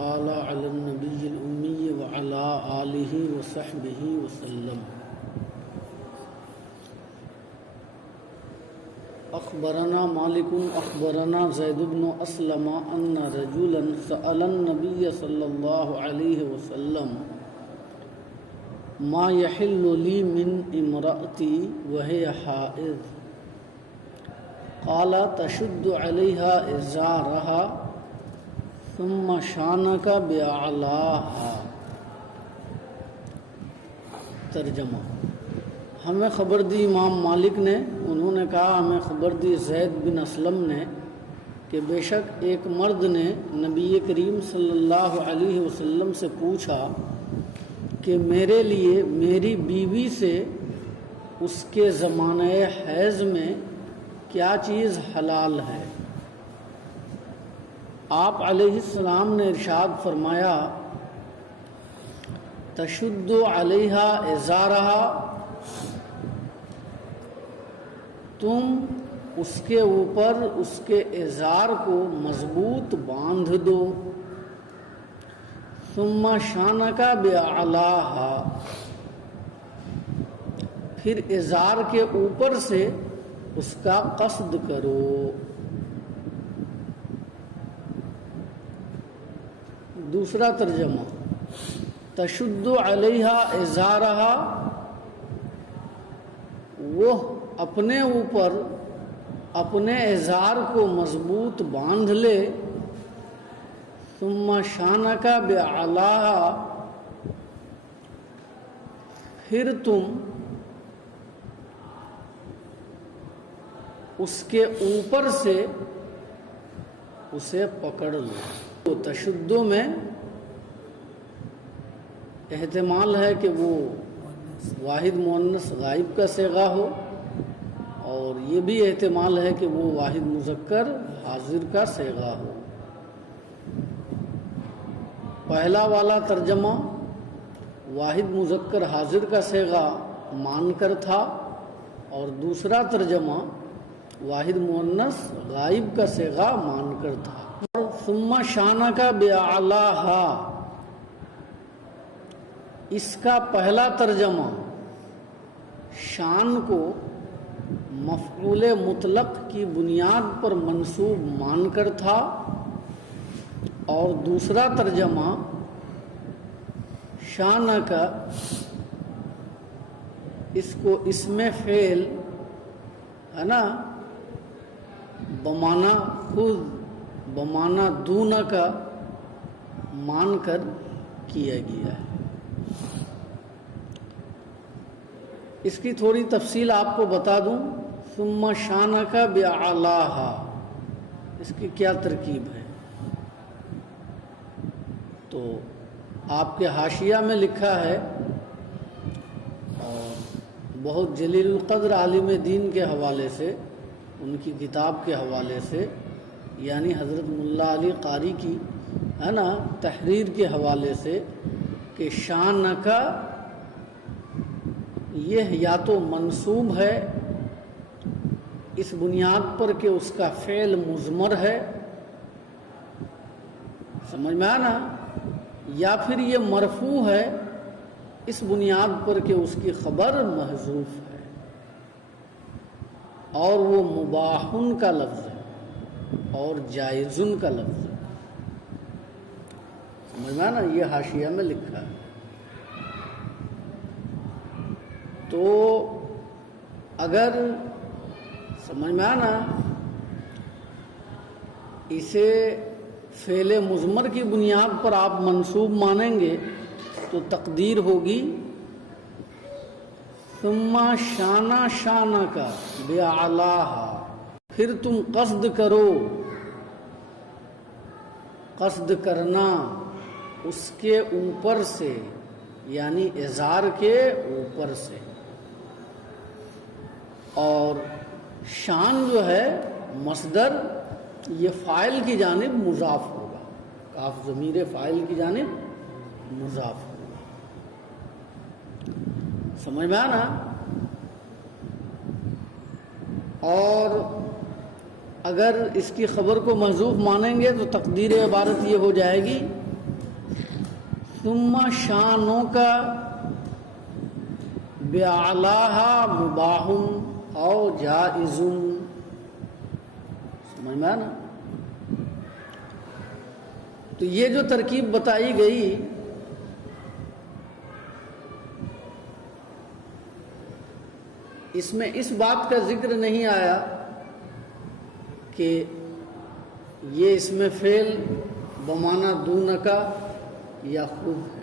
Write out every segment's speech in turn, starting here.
تعالى على النبي الأمي وعلى آله وصحبه وسلم. أخبرنا مالك أخبرنا زيد بن أسلم أن رجلا سأل النبي صلى الله عليه وسلم ما يحل لي من امرأتي وهي حائض قال تشد عليها إزارها ثم شانك بأعلاها. ترجمہ: ہمیں خبر دی امام مالک نے، انہوں نے کہا ہمیں خبر دی زید بن اسلم نے کہ بے شک ایک مرد نے نبی کریم صلی اللہ علیہ وسلم سے پوچھا کہ میرے لیے میری بیوی سے اس کے زمانہ حیض میں کیا چیز حلال ہے؟ آپ علیہ السلام نے ارشاد فرمایا تشد علیہا ازارہا، تم اس کے اوپر اس کے ازار کو مضبوط باندھ دو. ثم شانک باعلاہا، پھر ازار کے اوپر سے اس کا قصد کرو. دوسرا ترجمہ: تشد علیہا ازارہا، وہ اپنے اوپر اپنے ازار کو مضبوط باندھ لے. ثم شانک باعلاہا، پھر تم اس کے اوپر سے اسے پکڑ لو. تو تشدد میں احتمال ہے کہ وہ واحد مؤنث غائب کا صیغہ ہو، اور یہ بھی احتمال ہے کہ وہ واحد مذکر حاضر کا صیغہ ہو. پہلا والا ترجمہ واحد مذکر حاضر کا صیغہ مان کر تھا، اور دوسرا ترجمہ واحد مؤنث غائب کا صیغہ مان کر تھا. ثم شانک باعلاہا، اس کا پہلا ترجمہ شان کو مفعول مطلق کی بنیاد پر منصوب مان کر تھا، اور دوسرا ترجمہ شانک اس کو اسم فعل ہے نا بمانا خود بمانا دون کا مان کر کیا گیا ہے. اس کی تھوڑی تفصیل آپ کو بتا دوں. ثم شانک باعلاہا، اس کی کیا ترکیب ہے؟ تو آپ کے حاشیہ میں لکھا ہے، اور بہت جلیل القدر عالم دین کے حوالے سے، ان کی کتاب کے حوالے سے، یعنی حضرت ملا علی قاری کی ہے نا تحریر کے حوالے سے، کہ شانک یہ یا تو منصوب ہے اس بنیاد پر کہ اس کا فعل مضمر ہے، سمجھ میں آنا، یا پھر یہ مرفوع ہے اس بنیاد پر کہ اس کی خبر محذوف ہے، اور وہ مباحن کا لفظ ہے اور جائزن کا لفظ ہے. سمجھ میں آنا، یہ حاشیہ میں لکھا ہے. تو اگر سمجھ میں آنا اسے فعل مضمر کی بنیاد پر آپ منصوب مانیں گے تو تقدیر ہوگی ثم شانا شانک باعلاہا، پھر تم قصد کرو، قصد کرنا اس کے اوپر سے، یعنی ازار کے اوپر سے. اور شان جو ہے مصدر، یہ فاعل کی جانب مضاف ہوگا، کاف ضمیر فاعل کی جانب مضاف ہوگا. سمجھ میں آنا. اور اگر اس کی خبر کو محذوف مانیں گے تو تقدیر عبارت یہ ہو جائے گی ثم شانوں کا بِأَعْلَاهَا مُبَاحٌ او جائز، سمجھ میں نا؟ تو یہ جو ترکیب بتائی گئی اس میں اس بات کا ذکر نہیں آیا کہ یہ اس میں فعل بمعنی دون کا یا خود ہے،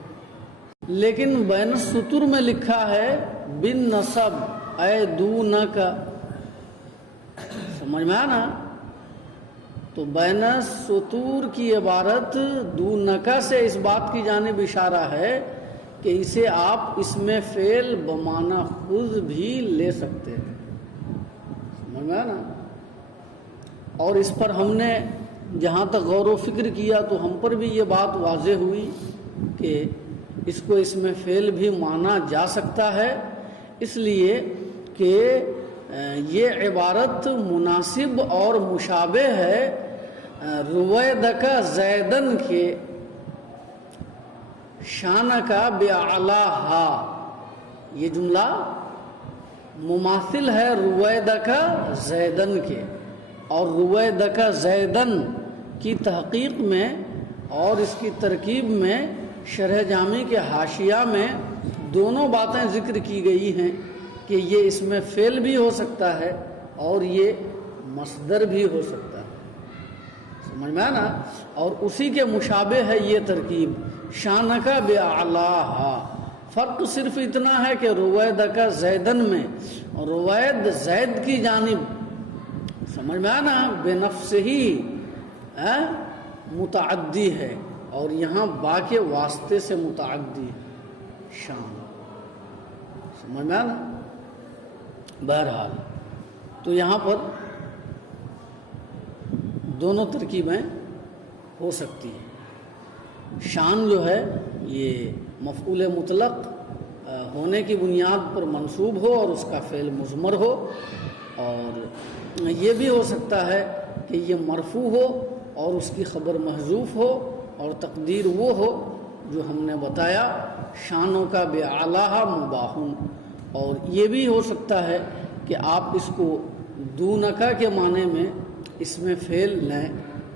لیکن بین السطور میں لکھا ہے بن نصب اے دون کا، سمجھ میں آنا؟ تو بین السطور کی عبارت دون کا سے اس بات کی جانب اشارہ ہے کہ اسے آپ اس میں فعل بمعنی خود بھی لے سکتے ہیں، سمجھ میں آنا؟ اور اس پر ہم نے جہاں تک غور و فکر کیا تو ہم پر بھی یہ بات واضح ہوئی کہ اس کو اس میں فعل بھی مانا جا سکتا ہے، اس لیے کہ یہ عبارت مناسب اور مشابہ ہے رویدک زیدن کے شانک بِأَعْلَاهَا، یہ جملہ مماثل ہے رویدک زیدن کے، اور رویدک زیدن کی تحقیق میں اور اس کی ترکیب میں شرح جامی کے حاشیہ میں دونوں باتیں ذکر کی گئی ہیں کہ یہ اس میں فعل بھی ہو سکتا ہے اور یہ مصدر بھی ہو سکتا ہے، سمجھ میں آنا؟ اور اسی کے مشابہ ہے یہ ترکیب شانک بِأَعْلَاهَا، فرق صرف اتنا ہے کہ رویدک زیدن میں روید زید کی جانب، سمجھ میں آنا، بے نفس ہی متعدی ہے، اور یہاں با کے واسطے سے متعدی ہے شان، سمجھ میں آنا؟ بہرحال تو یہاں پر دونوں ترکیبیں ہو سکتی ہیں، شان جو ہے یہ مفعول مطلق ہونے کی بنیاد پر منصوب ہو اور اس کا فعل مضمر ہو، اور یہ بھی ہو سکتا ہے کہ یہ مرفوع ہو اور اس کی خبر محذوف ہو، اور تقدیر وہ ہو جو ہم نے بتایا شانوں کا بِأَعْلَاهَا مباح، اور یہ بھی ہو سکتا ہے کہ آپ اس کو دونکا کے معنی میں اس میں فعل لیں،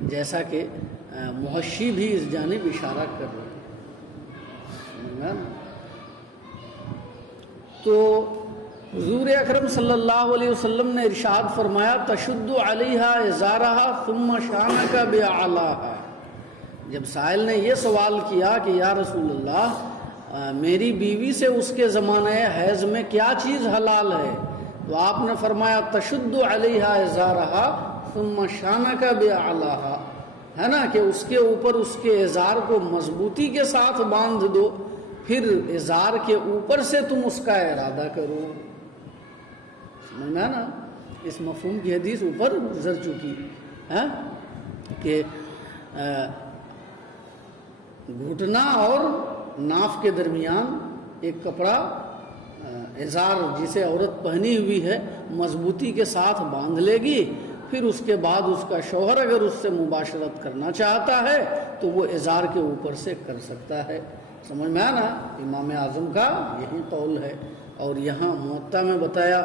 جیسا کہ محشی بھی اس جانب اشارہ کر رہے ہیں۔ تو حضور اکرم صلی اللہ علیہ وسلم نے ارشاد فرمایا تشد علیہا ازارہا ثم شانک بِأَعْلَاهَا، جب سائل نے یہ سوال کیا کہ یا رسول اللہ میری بیوی سے اس کے زمانہ حیض میں کیا چیز حلال ہے، تو آپ نے فرمایا تشد علیہا ازارہا ثم شانک بِأَعْلَاهَا، ہے نا، کہ اس کے اوپر اس کے ازار کو مضبوطی کے ساتھ باندھ دو، پھر ازار کے اوپر سے تم اس کا ارادہ کرو، سمجھ میں نا؟ اس مفہوم کی حدیث اوپر گزر چکی ہے کہ گھٹنا اور ناف کے درمیان ایک کپڑا ازار جسے عورت پہنی ہوئی ہے مضبوطی کے ساتھ باندھ لے گی، پھر اس کے بعد اس کا شوہر اگر اس سے مباشرت کرنا چاہتا ہے تو وہ ازار کے اوپر سے کر سکتا ہے، سمجھ میں آنا؟ امام اعظم کا یہی قول ہے، اور یہاں موطا میں بتایا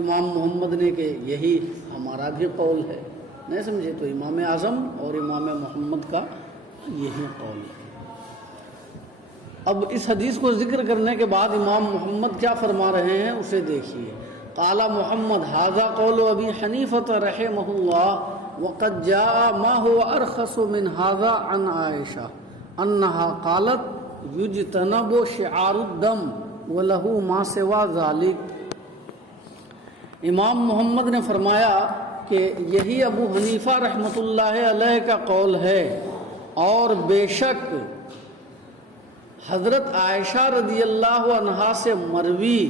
امام محمد نے کہ یہی ہمارا بھی قول ہے، نہیں سمجھے؟ تو امام اعظم اور امام محمد کا یہی قول ہے۔ اب اس حدیث کو ذکر کرنے کے بعد امام محمد کیا فرما رہے ہیں اسے دیکھیے۔ قال محمد ھذا قول ابی حنیفہ رحمہ اللہ وقد جاء ما هو ارخص من ھذا عن عائشہ انها قالت یجتنب شعار الدم وله ما سوى ذلك۔ امام محمد نے فرمایا کہ یہی ابو حنیفہ رحمۃ اللہ علیہ کا قول ہے، اور بے شک حضرت عائشہ رضی اللہ عنہا سے مروی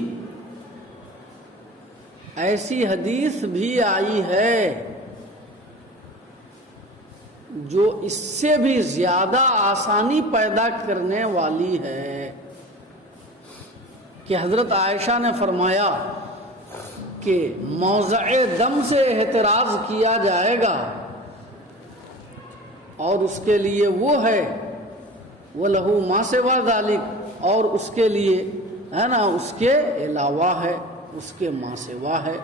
ایسی حدیث بھی آئی ہے جو اس سے بھی زیادہ آسانی پیدا کرنے والی ہے، کہ حضرت عائشہ نے فرمایا کہ موضع دم سے احتراز کیا جائے گا، اور اس کے لیے وہ ہے وَلَهُ مَا سِوَى ذَلِكَ، اور اس کے لیے ہے نا اس کے علاوہ ہے، اس کے ما سوا ہے۔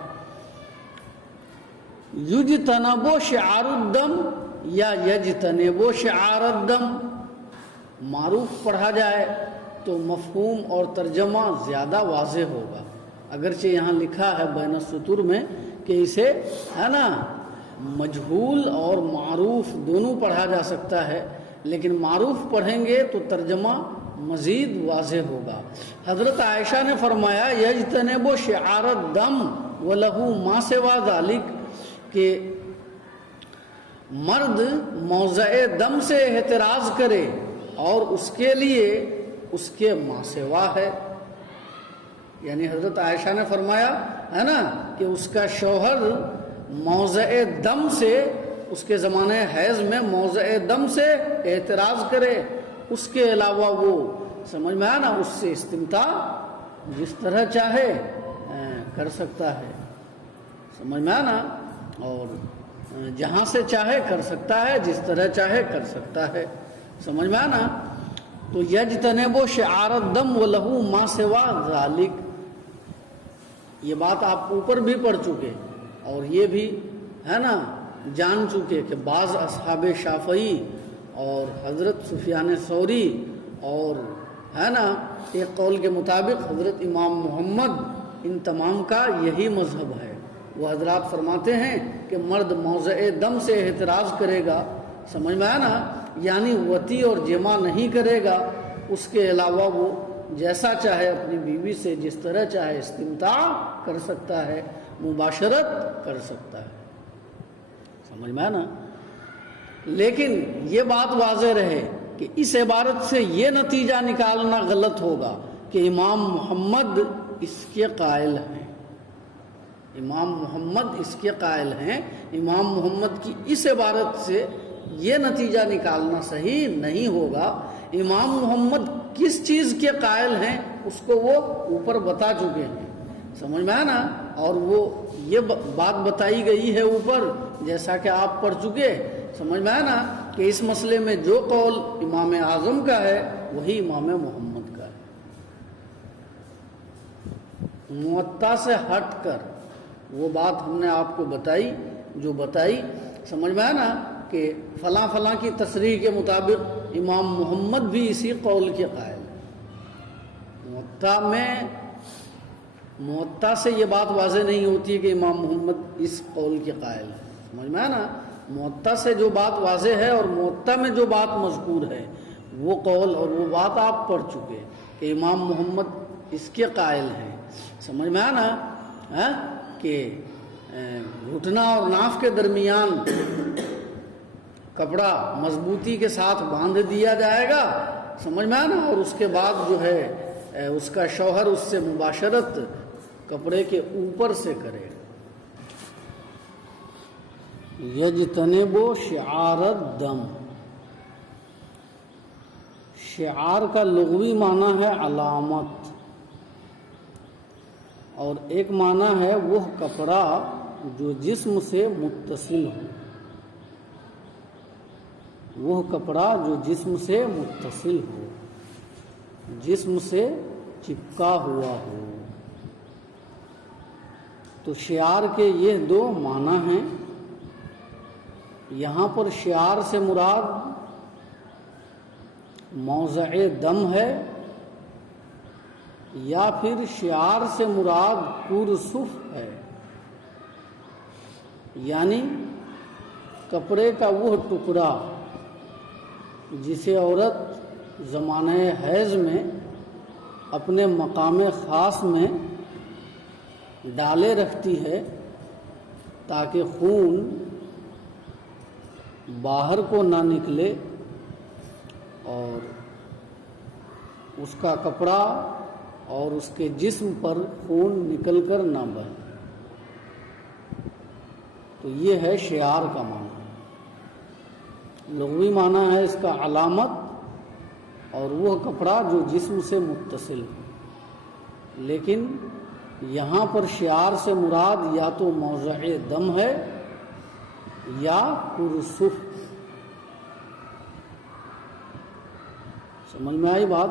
یجتنب شعار الدم یا یجتنب شعار الدم، معروف پڑھا جائے تو مفہوم اور ترجمہ زیادہ واضح ہوگا، اگرچہ یہاں لکھا ہے بین السطور میں کہ اسے ہے نا مجہول اور معروف دونوں پڑھا جا سکتا ہے، لیکن معروف پڑھیں گے تو ترجمہ مزید واضح ہوگا۔ حضرت عائشہ نے فرمایا یجتنب شعار الدم وَلَهُ مَا سِوَى ذَلِكَ، کہ مرد موضع دم سے احتراز کرے اور اس کے لیے اس کے ما سوا ہے، یعنی حضرت عائشہ نے فرمایا ہے نا کہ اس کا شوہر موضع دم سے، اس کے زمانے حیض میں موضع دم سے اعتراض کرے، اس کے علاوہ وہ سمجھ میں آیا نا اس سے استمتاع جس طرح چاہے کر سکتا ہے، سمجھ میں آیا نا، اور جہاں سے چاہے کر سکتا ہے، جس طرح چاہے کر سکتا ہے، سمجھ میں آیا نا۔ تو یجتنب شعار الدم وَلَهُ مَا سِوَى ذَلِكَ، یہ بات آپ اوپر بھی پڑھ چکے اور یہ بھی ہے نا جان چکے کہ بعض اصحاب شافعی اور حضرت سفیان ثوری اور ہے نا ایک قول کے مطابق حضرت امام محمد، ان تمام کا یہی مذہب ہے۔ وہ حضرات فرماتے ہیں کہ مرد موضع دم سے احتراز کرے گا، سمجھ میں آیا نا، یعنی وطی اور جمع نہیں کرے گا، اس کے علاوہ وہ جیسا چاہے اپنی بیوی سے جس طرح چاہے استمتاع کر سکتا ہے، مباشرت کر سکتا ہے، سمجھ میں آیا نا۔ لیکن یہ بات واضح رہے کہ اس عبارت سے یہ نتیجہ نکالنا غلط ہوگا کہ امام محمد اس کے قائل ہیں، امام محمد اس کے قائل ہیں، امام محمد کی اس عبارت سے یہ نتیجہ نکالنا صحیح نہیں ہوگا۔ امام محمد کس چیز کے قائل ہیں اس کو وہ اوپر بتا چکے ہیں، سمجھ میں آیا نا، اور وہ یہ بات بتائی گئی ہے اوپر جیسا کہ آپ پڑھ چکے، سمجھ میں آیا نا، کہ اس مسئلے میں جو قول امام اعظم کا ہے وہی امام محمد کا ہے۔ موطا سے ہٹ کر وہ بات ہم نے آپ کو بتائی جو بتائی، سمجھ میں آیا نا، کہ فلاں فلاں کی تصریح کے مطابق امام محمد بھی اسی قول کے قائل ہیں۔ موطا سے یہ بات واضح نہیں ہوتی ہے کہ امام محمد اس قول کے قائل ہیں، سمجھ میں آیا نا۔ موطا سے جو بات واضح ہے اور موطا میں جو بات مذکور ہے وہ قول اور وہ بات آپ پڑھ چکے کہ امام محمد اس کے قائل ہیں، سمجھ میں آیا نا، کہ گھٹنا اور ناف کے درمیان کپڑا مضبوطی کے ساتھ باندھ دیا جائے گا، سمجھ میں آیا نا، اور اس کے بعد جو ہے اس کا شوہر اس سے مباشرت کپڑے کے اوپر سے کرے۔ یجتنب شعار الدم، شعار کا لغوی معنی ہے علامت، اور ایک معنی ہے وہ کپڑا جو جسم سے متصل ہو، وہ کپڑا جو جسم سے متصل ہو، جسم سے چپکا ہوا ہو۔ تو شعار کے یہ دو معنی ہیں۔ یہاں پر شعار سے مراد موضع دم ہے، یا پھر شعار سے مراد کرسف ہے، یعنی کپڑے کا وہ ٹکڑا جسے عورت زمانہ حیض میں اپنے مقام خاص میں ڈالے رکھتی ہے تاکہ خون باہر کو نہ نکلے اور اس کا کپڑا اور اس کے جسم پر خون نکل کر نہ بہے، تو یہ ہے شعار کا معنی۔ لغوی معنی ہے اس کا علامت اور وہ کپڑا جو جسم سے متصل ہے، لیکن یہاں پر شعار سے مراد یا تو موضع دم ہے یا کرسف۔ سمجھ میں آئی بات؟